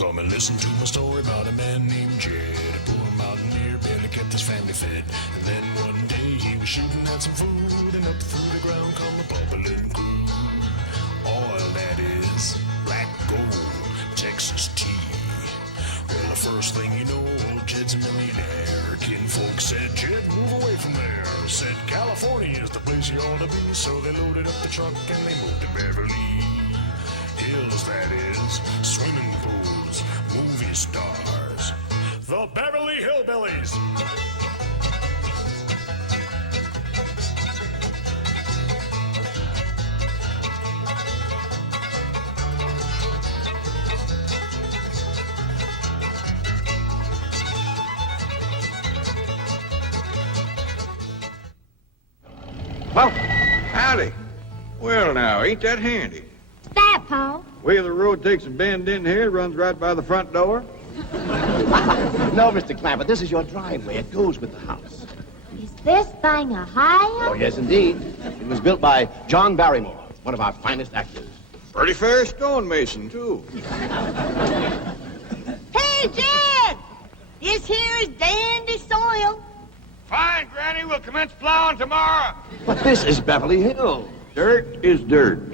Come and listen to my story about a man named Jed. A poor mountaineer barely kept his family fed. And then one day he was shooting at some food, and up through the ground come a bubbling crude. Oil, that is, black gold, Texas tea. Well, the first thing you know, old Jed's a millionaire. Kinfolk said, Jed, move away from there. Said, California is the place you ought to be. So they loaded up the truck and they moved to Beverly Hills, that is, swimming pools, movie stars, the Beverly Hillbillies. Well, howdy. Well, now, ain't that handy? What's that, Pa? Way the road takes a bend in here, runs right by the front door. No, Mr. Clampett, this is your driveway. It goes with the house. Is this thing a house? Oh, yes, indeed. It was built by John Barrymore, one of our finest actors. Pretty fair stonemason, too. Hey, Jed! This here is dandy soil. Fine, Granny. We'll commence plowing tomorrow. But this is Beverly Hills. Dirt is dirt.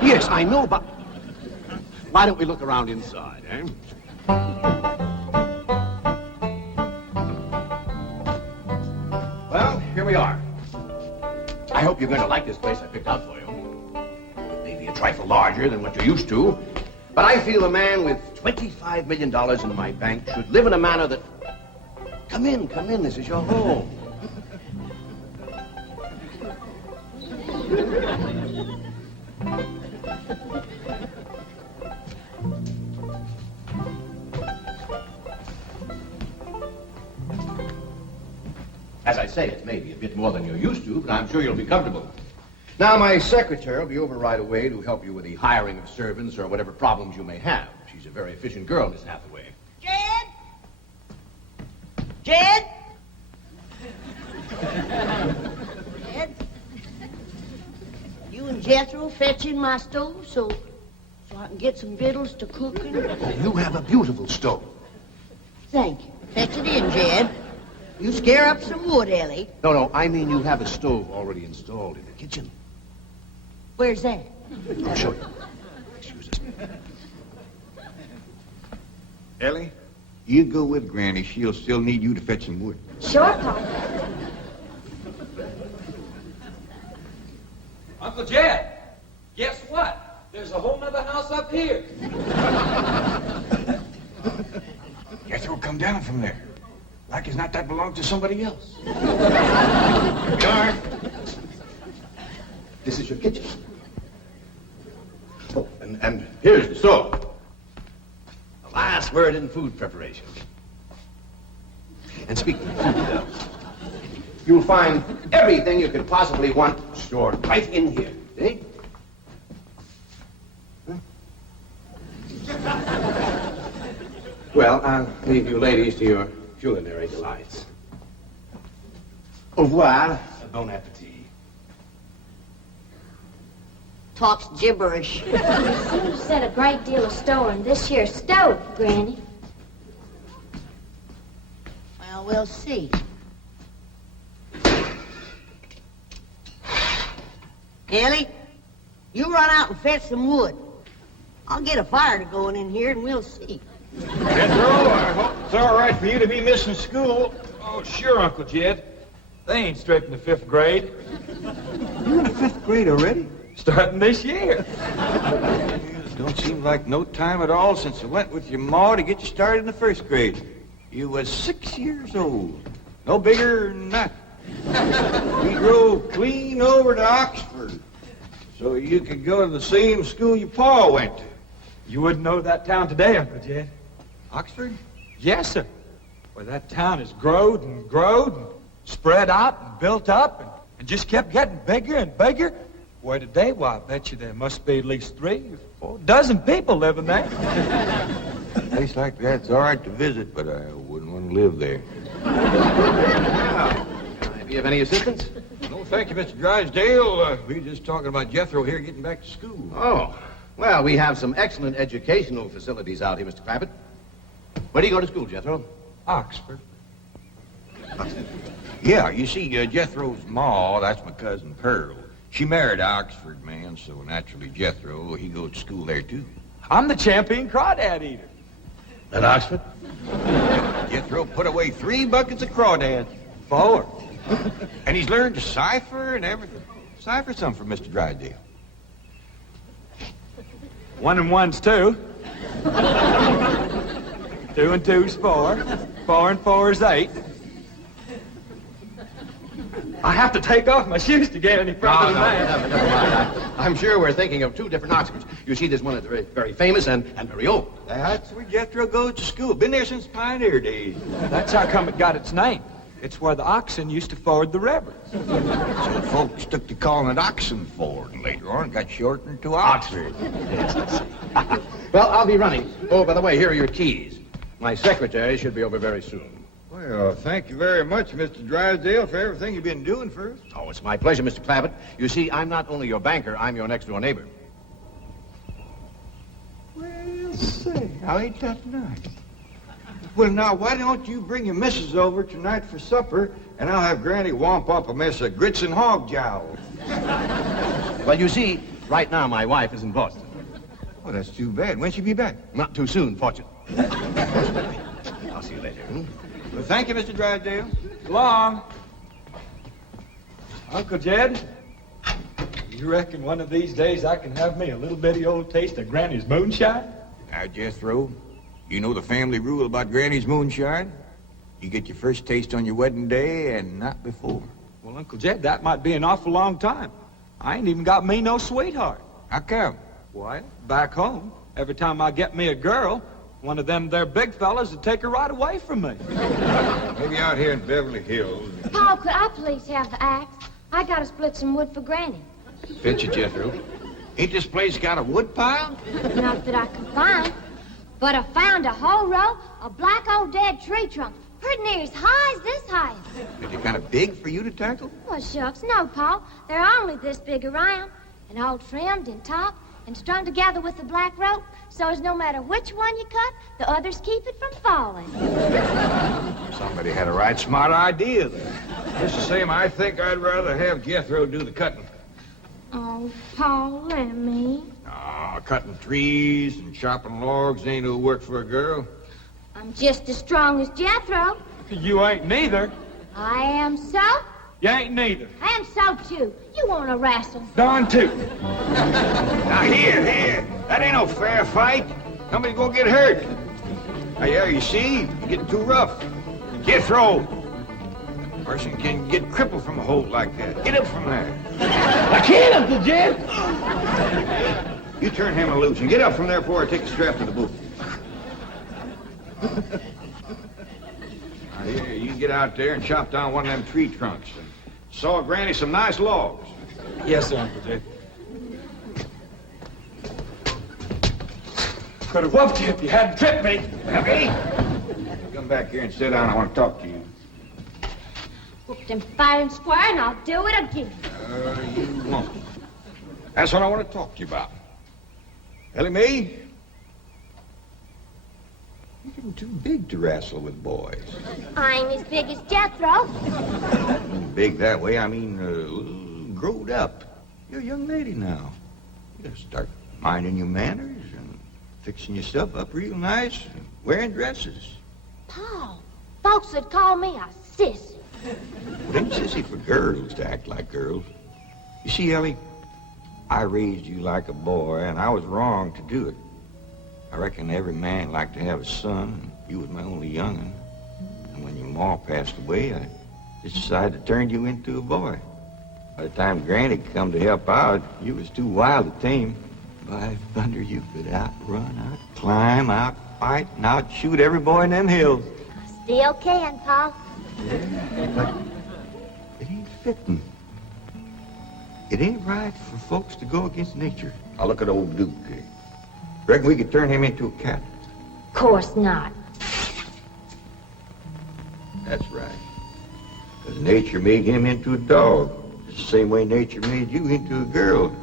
Yes, I know, but why don't we look around inside, eh? Well, here we are. I hope you're going to like this place I picked out for you. Maybe a trifle larger than what you're used to, but I feel a man with $25 million in my bank should live in a manner that... Come in, this is your home. As I say, it may be a bit more than you're used to, but I'm sure you'll be comfortable. Now, my secretary will be over right away to help you with the hiring of servants or whatever problems you may have. She's a very efficient girl, Miss Hathaway. Jed? Jed? Jed? You and Jethro fetching my stove so I can get some victuals to cooking? Oh, you have a beautiful stove. Thank you. Fetch it in, Jed. You scare up some wood, Ellie. No, I mean you have a stove already installed in the kitchen. Where's that? I'll show you. Excuse us. Ellie, you go with Granny. She'll still need you to fetch some wood. Sure, Pa. Uncle Jed, guess what? There's a whole nother house up here. Jethro, come down from there. Like as not, that belongs to somebody else. Darn. This is your kitchen. Oh, and here's the stove. The last word in food preparation. And speaking of food, you'll find everything you could possibly want stored right in here. See? Huh? Well, I'll leave you ladies to your culinary delights. Au revoir. Bon appetit. Talks gibberish. You set a great deal of store in this here stove, Granny. Well, we'll see. Ellie, you run out and fetch some wood. I'll get a fire to going in here and we'll see. Jethro, I hope it's all right for you to be missing school. Oh, sure, Uncle Jed. They ain't straight in the 5th grade. You're in the 5th grade already? Starting this year. Don't seem like no time at all since you went with your ma to get you started in the 1st grade. You was 6 years old. No bigger than that. We drove clean over to Oxford so you could go to the same school your pa went to. You wouldn't know that town today, Uncle Jed. Oxford? Yes, sir. Well, that town has growed and spread out and built up and just kept getting bigger and bigger. Where today, why, I bet you there must be at least 3 or 4 dozen people living there. A place like that's all right to visit, but I wouldn't want to live there. Do you have any assistance? No, thank you, Mr. Drysdale. We were just talking about Jethro here getting back to school. Oh, Well, we have some excellent educational facilities out here, Mr. Clampett. Where do you go to school, Jethro? Oxford. Yeah, you see, Jethro's ma, that's my cousin Pearl. She married an Oxford man, so naturally Jethro, he goes to school there, too. I'm the champion crawdad eater. At Oxford? Jethro put away 3 buckets of crawdads. 4. And he's learned to cipher and everything. Cipher some for Mr. Drysdale. 1 and 1's 2. 2 and 2's 4. 4 and 4's 8. I have to take off my shoes to get any further than that. Never mind. I'm sure we're thinking of 2 different Oxfords. You see, there's one that's very, very famous and very old. That's where Jethro goes to school. Been there since pioneer days. That's how come it got its name. It's where the oxen used to ford the river. So folks took to calling it Oxenford, and later on it got shortened to Oxford. Well, I'll be running. Oh, by the way, here are your keys. My secretary should be over very soon. Well, thank you very much, Mr. Drysdale, for everything you've been doing for us. Oh, it's my pleasure, Mr. Clampett. You see, I'm not only your banker, I'm your next-door neighbor. Well, say, now ain't that nice? Well, now, why don't you bring your missus over tonight for supper, and I'll have Granny womp up a mess of grits and hog jowl. Well, you see, right now my wife is in Boston. Oh, that's too bad. When'll she be back? Not too soon, fortunately. I'll see you later. Well, thank you, Mr. Drysdale. So long. Uncle Jed, you reckon one of these days I can have me a little bitty old taste of Granny's moonshine? Now, Jethro, you know the family rule about Granny's moonshine? You get your first taste on your wedding day and not before. Well, Uncle Jed, that might be an awful long time. I ain't even got me no sweetheart. How come? Why, back home, every time I get me a girl, one of them there big fellas would take her right away from me. Maybe out here in Beverly Hills. Paul, could I please have the axe? I gotta split some wood for Granny. Fetch it, Jethro. Ain't this place got a wood pile? Not that I can find, but I found a whole row of black old dead tree trunks, pretty near as high as this height. Is it kind of big for you to tackle? Well, shucks, no, Paul. They're only this big around, and all trimmed and topped and strung together with the black rope, so as no matter which one you cut, the others keep it from falling. Somebody had a right smart idea there. Just the same, I think I'd rather have Jethro do the cutting. Oh, Paul, let me. Cutting trees and chopping logs ain't no work for a girl. I'm just as strong as Jethro. You ain't neither. I am so. You ain't neither. I am so, too. You want to wrestle? Darn too. Now, here. That ain't no fair fight. Somebody's gonna get hurt. Now, yeah, you see, you're getting too rough. Jethro. A person can get crippled from a hold like that. Get up from there. I can't, Uncle Jed. You turn him loose and get up from there before I take a strap to the boot. Now, here, you get out there and chop down one of them tree trunks and saw Granny some nice logs. Yes, sir, Uncle Jed. Could have whooped you if you hadn't tripped me. Heavy? Come back here and sit down. I want to talk to you. Whooped him fair and square, and I'll do it again. You won't. That's what I want to talk to you about. Ellie Mae, you're getting too big to wrestle with boys. I ain't as big as Jethro. Big that way, I mean, growed up. You're a young lady now. You gotta start minding your manners and fixing your stuff up real nice and wearing dresses. Paul, folks would call me a sissy. It ain't sissy for girls to act like girls. You see, Ellie, I raised you like a boy, and I was wrong to do it. I reckon every man liked to have a son, and you was my only young'un. And when your ma passed away, I just decided to turn you into a boy. By the time Granny come to help out, you was too wild to tame. By thunder, you could outrun, out-climb, out-fight, and out-shoot every boy in them hills. I still can, Paul. Yeah, but it ain't fitting. It ain't right for folks to go against nature. Now look at old Duke. Reckon we could turn him into a cat? Of course not. That's right. Because nature made him into a dog. It's the same way nature made you into a girl.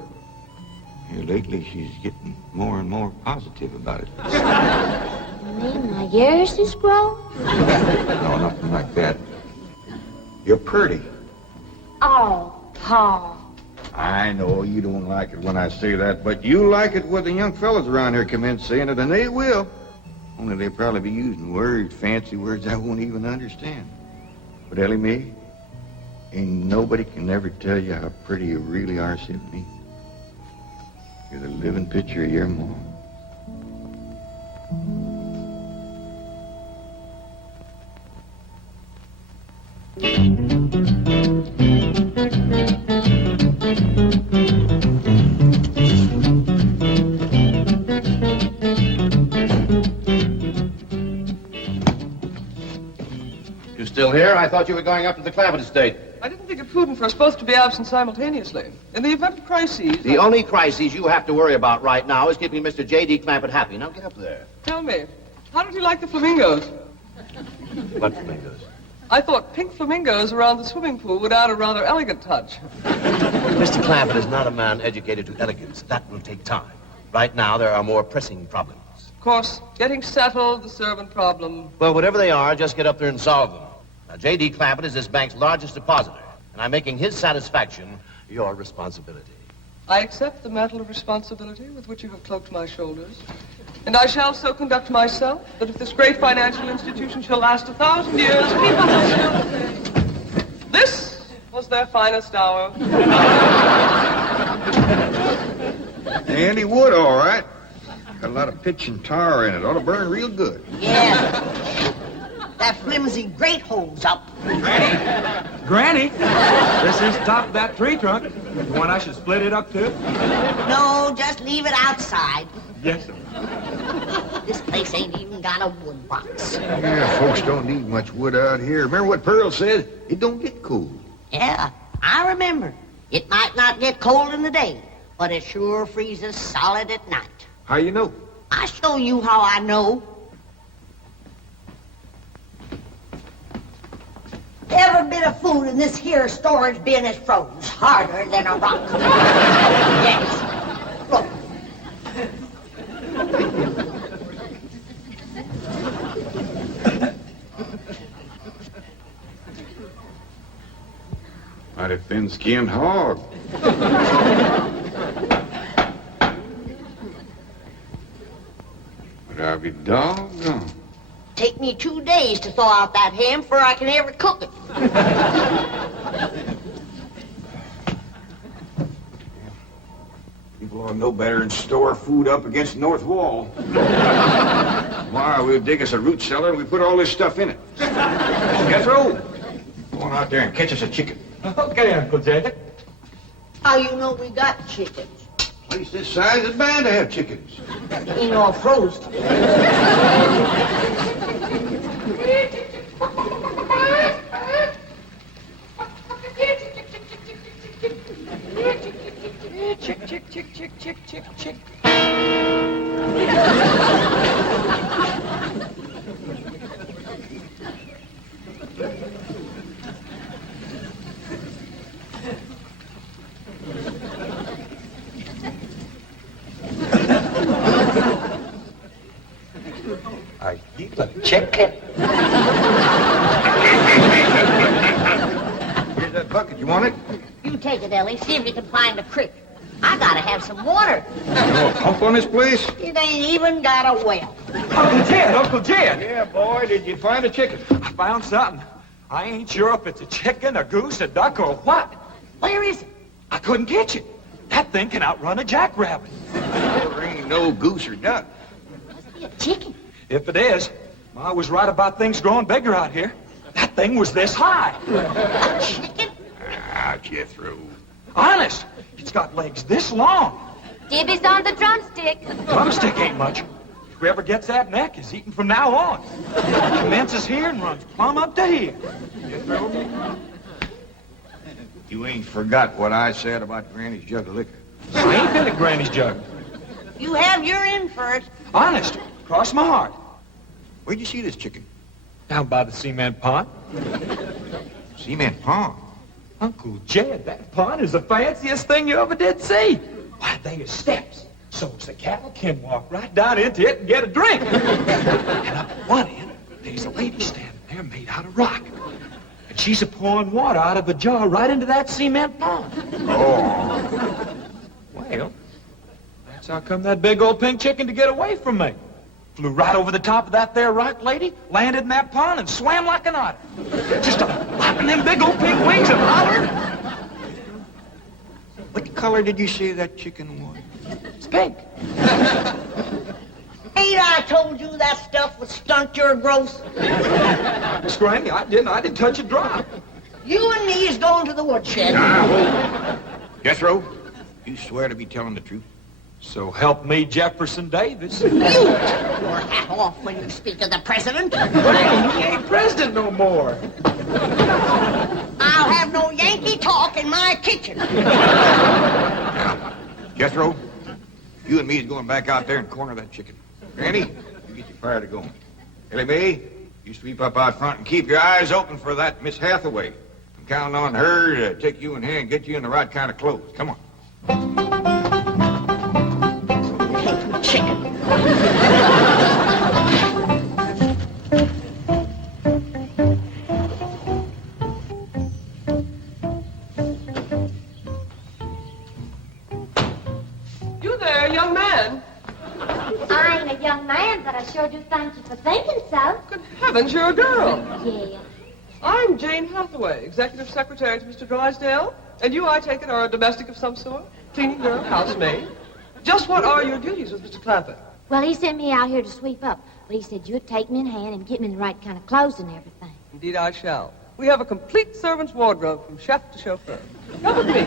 Here lately, she's getting more and more positive about it. You mean my ears is grown? No, nothing like that. You're pretty. Oh, Pa. I know you don't like it when I say that, but you like it when the young fellas around here come in saying it, and they will. Only they'll probably be using words, fancy words I won't even understand. But Ellie Mae, ain't nobody can ever tell you how pretty you really are except me. You're the living picture of your mom. You still here? I thought you were going up to the Clampetts estate. I didn't think it prudent for us both to be absent simultaneously. In the event of crises... The only crises you have to worry about right now is keeping Mr. J.D. Clampett happy. Now get up there. Tell me, how did you like the flamingos? What flamingos? I thought pink flamingos around the swimming pool would add a rather elegant touch. Mr. Clampett is not a man educated to elegance. That will take time. Right now, there are more pressing problems. Of course, getting settled, the servant problem. Well, whatever they are, just get up there and solve them. Now, J.D. Clampett is this bank's largest depositor, and I'm making his satisfaction your responsibility. I accept the mantle of responsibility with which you have cloaked my shoulders, and I shall so conduct myself that if this great financial institution shall last 1,000 years, people will still say, this was their finest hour. Handy wood, all right. Got a lot of pitch and tar in it. Ought to burn real good. Yeah. That flimsy grate holds up. Granny, this is top of that tree trunk. You want I should split it up too? No, just leave it outside. Yes, sir. This place ain't even got a wood box. Yeah, folks don't need much wood out here. Remember what Pearl said? It don't get cold. Yeah, I remember. It might not get cold in the day, but it sure freezes solid at night. How you know? I'll show you how I know. Every bit of food in this here storage bin is froze harder than a rock. Yes. Look. Mighty thin-skinned hog. But I'll be doggone. Take me 2 days to thaw out that ham before I can ever cook it. People ought to know better than store food up against the north wall. Why, we'll dig us a root cellar and we put all this stuff in it. Jethro, go on out there and catch us a chicken. Okay, Uncle Jay. How you know we got chickens? Place this size is bound to have chickens. Ain't all frozen. Chick, chick, chick, chick, chick, chick, chick. I keep a chicken. Here's that bucket. You want it? You take it, Ellie. See if you can find a creek. I gotta have some water. You know a pump on this place? It ain't even got a well. Uncle Jed, Uncle Jed. Yeah, boy. Did you find a chicken? I found something. I ain't sure if it's a chicken, a goose, a duck, or what. Where is it? I couldn't catch it. That thing can outrun a jackrabbit. There ain't no goose or duck. Must be a chicken. If it is, Ma was right about things growing bigger out here. That thing was this high. A chicken? Ah, Jethro. Honest, it's got legs this long. Gibby's on the drumstick. Drumstick ain't much. Whoever gets that neck is eating from now on. It commences here and runs plumb up to here. You ain't forgot what I said about Granny's jug of liquor. I ain't been at Granny's jug. You have your in for it. Honest, cross my heart. Where'd you see this chicken? Down by the cement pond. Cement pond. Uncle Jed, that pond is the fanciest thing you ever did see. Why, they is steps. So's the cattle can walk right down into it and get a drink. And up at one end, there's a lady standing there made out of rock. And she's a-pouring water out of a jar right into that cement pond. Oh. Well, that's how come that big old pink chicken to get away from me. Flew right over the top of that there rock lady, landed in that pond, and swam like an otter. Just flapping them big old pink wings and hollering. What color did you say that chicken was? It's pink. Ain't I told you that stuff would stunt your growth? Miss Granny, I didn't touch a drop. You and me is going to the woodshed. Jethro, you swear to be telling the truth? So help me, Jefferson Davis. You take your hat off when you speak of the president. Well, he ain't president no more. I'll have no Yankee talk in my kitchen. Jethro, you and me is going back out there and corner that chicken. Granny, you get your fire to going. Ellie Mae, you sweep up out front and keep your eyes open for that Miss Hathaway. I'm counting on her to take you in hand and get you in the right kind of clothes. Come on. Hey, chicken. You there, young man. I ain't a young man, but I sure do thank you for thinking so. Good heavens, you're a girl. Yeah. I'm Jane Hathaway, executive secretary to Mr. Drysdale. And you, I take it, are a domestic of some sort? Cleaning girl, housemaid? Just what are your duties with Mr. Clampett? Well, he sent me out here to sweep up, but he said you'd take me in hand and get me in the right kind of clothes and everything. Indeed, I shall. We have a complete servant's wardrobe from chef to chauffeur. Come with me.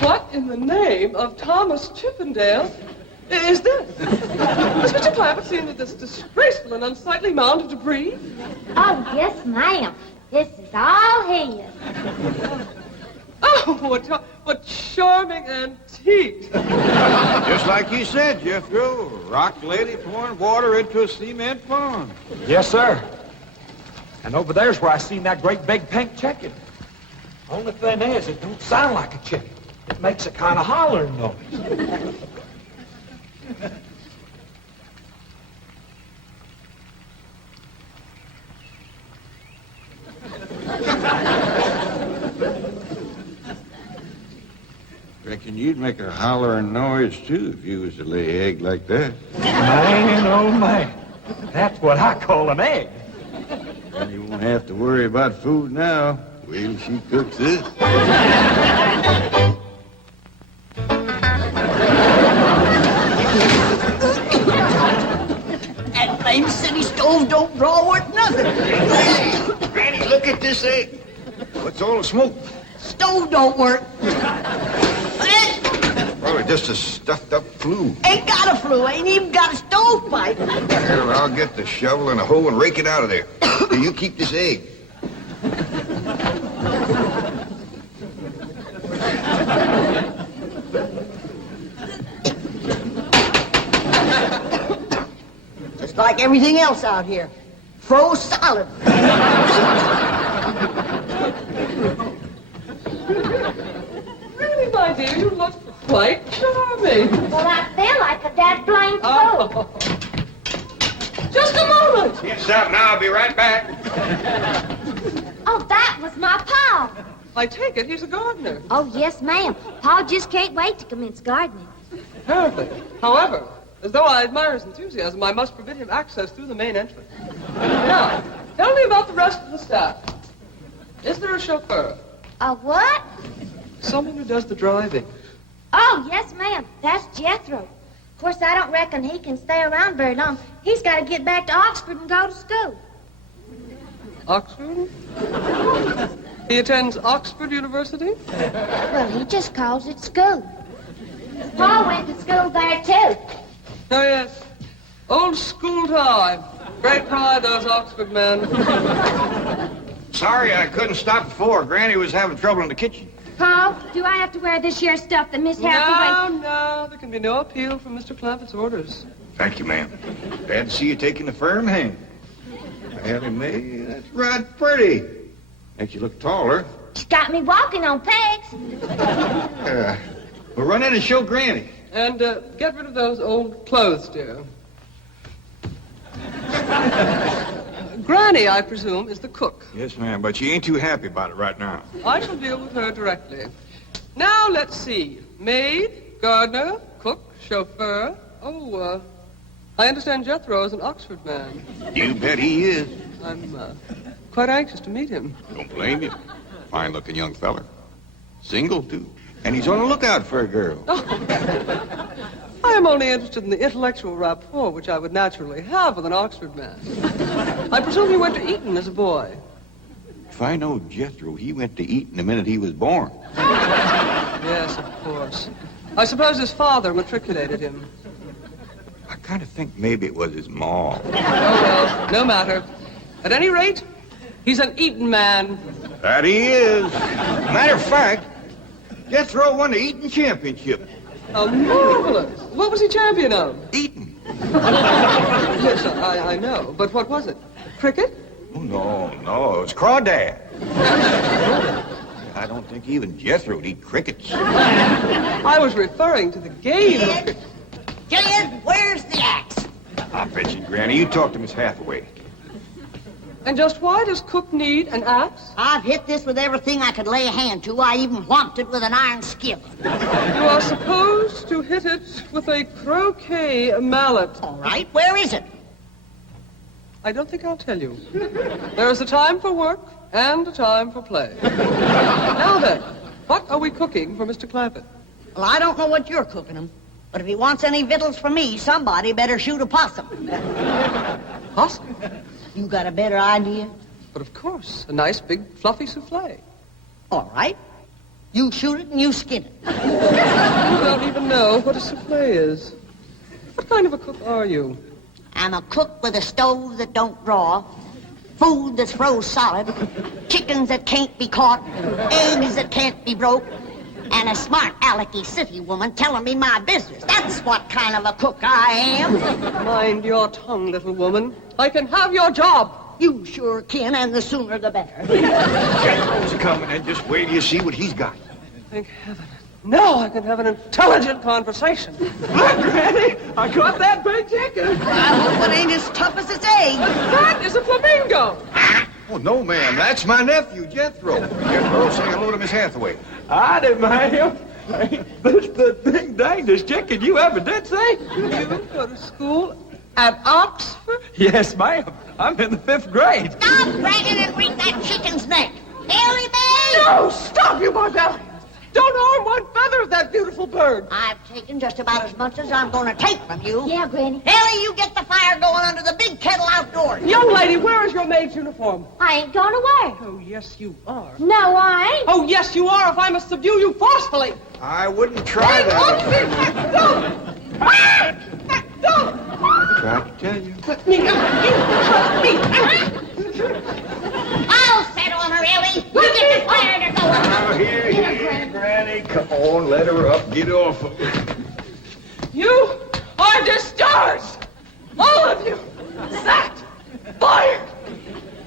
What in the name of Thomas Chippendale is this? Has Mr. Clampett seen this disgraceful and unsightly mound of debris? Oh, yes, ma'am. This is all his. Oh, what charming antiques. Just like you said, Jethro. Rock lady pouring water into a cement pond. Yes, sir. And over there's where I seen that great big pink chicken. Only thing is, it don't sound like a chicken. It makes a kind of hollering noise. Reckon you'd make a hollering noise, too, if you was to lay egg like that. Man, oh, man. That's what I call an egg. And you won't have to worry about food now. Wait till she cooks this. That blame city stove don't draw worth nothing. Granny, look at this egg. What's all the smoke? Stove don't work. Probably just a stuffed-up flue. Ain't got a flue, ain't even got a stovepipe. Well, I'll get the shovel and a hoe and rake it out of there. Here, you keep this egg. Just like everything else out here. Froze solid. Really, my dear, you look quite charming. Well, I feel like a dead blamed fool. Oh. Just a moment. Get something, I'll be right back. Oh, that was my Pa. I take it he's a gardener. Oh, yes, ma'am. Pa just can't wait to commence gardening. Apparently. However, as though I admire his enthusiasm, I must forbid him access through the main entrance. Now, tell me about the rest of the staff. Is there a chauffeur? A what? Someone who does the driving. Oh, yes, ma'am. That's Jethro. Of course, I don't reckon he can stay around very long. He's got to get back to Oxford and go to school. Oxford? He attends Oxford University? Well, he just calls it school. Pa went to school there, too. Oh, yes. Old school time. Great pride, those Oxford men. Sorry I couldn't stop before. Granny was having trouble in the kitchen. Pa, do I have to wear this here stuff that Miss Hathaway... No, there can be no appeal from Mr. Clampett's orders. Thank you, ma'am. Glad to see you taking a firm hand. Ellie Mae, that's right pretty. Makes you look taller. She's got me walking on pegs. We'll run in and show Granny. And get rid of those old clothes, dear. Granny, I presume, is the cook. Yes, ma'am, but she ain't too happy about it right now. I shall deal with her directly. Now, let's see. Maid, gardener, cook, chauffeur. Oh, I understand Jethro is an Oxford man. You bet he is. I'm quite anxious to meet him. Don't blame you. Fine-looking young feller. Single, too. And he's on the lookout for a girl. I am only interested in the intellectual rapport which I would naturally have with an Oxford man. I presume you went to Eton as a boy. If I know Jethro, he went to Eton the minute he was born. Yes, of course. I suppose his father matriculated him. I kind of think maybe it was his ma. Oh, well, no matter. At any rate, he's an Eton man. That he is. Matter of fact, Jethro won the Eton championship. Oh, marvelous. What was he champion of? Eton. Yes, I know. But what was it? Cricket? Oh, no, it was crawdad. I don't think even Jethro'd eat crickets. I was referring to the game of cricket. Kid, where's the axe? I bet you, Granny, you talk to Miss Hathaway. And just why does Cook need an axe? I've hit this with everything I could lay a hand to. I even whomped it with an iron skillet. You are supposed to hit it with a croquet mallet. All right, where is it? I don't think I'll tell you. There is a time for work and a time for play. Now then, what are we cooking for Mr. Clampett? Well, I don't know what you're cooking him, but if he wants any victuals from me, somebody better shoot a possum. Possum? You got a better idea? But of course, a nice big fluffy souffle. All right. You shoot it and you skin it. You don't even know what a souffle is. What kind of a cook are you? I'm a cook with a stove that don't draw, food that's froze solid, chickens that can't be caught, eggs that can't be broke, and a smart alecky city woman telling me my business. That's what kind of a cook I am. Mind your tongue, little woman. I can have your job. You sure can, and the sooner the better. Jethro's coming, and just wait till you see what he's got. Thank heaven. Now I can have an intelligent conversation. Look, Granny, I caught that big chicken. I hope it ain't as tough as its egg. That is a flamingo. Oh, no, ma'am. That's my nephew, Jethro. Jethro, say hello to Miss Hathaway. Howdy, ma'am. Ain't this the ding dangest chicken you ever did see? You go to school at Oxford? Yes, ma'am. I'm in the 5th grade. Stop dragging and wring that chicken's neck. Ellie Mae! No, stop, you barbarians. Don't harm one feather of that beautiful bird. I've taken just about as much as I'm going to take from you. Yeah, Granny. Ellie, you get the fire going under the big kettle outdoors. Young lady, where is your maid's uniform? I ain't going away. Oh, yes, you are. No, I ain't. Oh, yes, you are, if I must subdue you forcefully. I wouldn't try Hang that. on to me. Don't. Tried to tell you. Let me out. You trust me. I'll set on her, Ellie. You get the fire to go. Now, here, Granny. Come on, let her up. Get off of her. You are discharged. All of you. Sacked. Fired.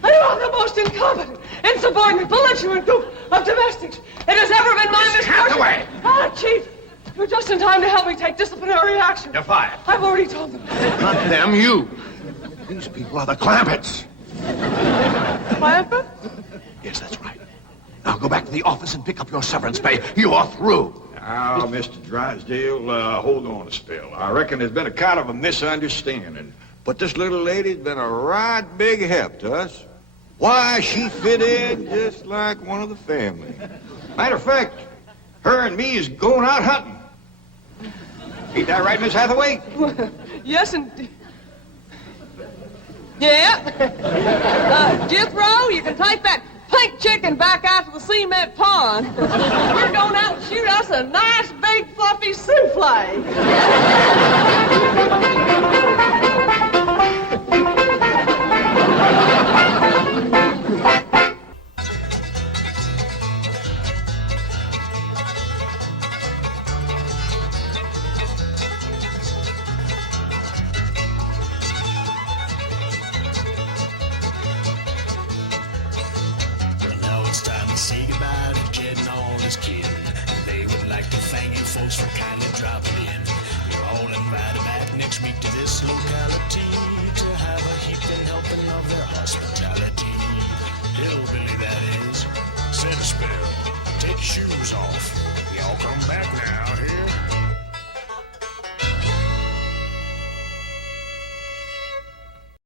You are the most incompetent, insubordinate, belligerent group of domestics it has ever been my misfortune. Hathaway! Ah, Chief, you're just in time to help me take disciplinary action. You're fired. I've already told them. Not them, you. These people are the Clampetts. Clampett? Yes, that's right. Now go back to the office and pick up your severance pay. You are through. Now, Mr. Drysdale, hold on a spell. I reckon there's been a kind of a misunderstanding. But this little lady's been a right big help to us. Why, she fit in just like one of the family. Matter of fact, her and me is going out hunting. Ain't that right, Miss Hathaway? Yes, indeed. Yeah. Jethro, you can take that pink chicken back out to the cement pond. We're going out and shoot us a nice, big, fluffy souffle. Well, now it's time to say goodbye folks for kindly dropping in. You're all invited back next week to this locality to have a heaping helping of their hospitality.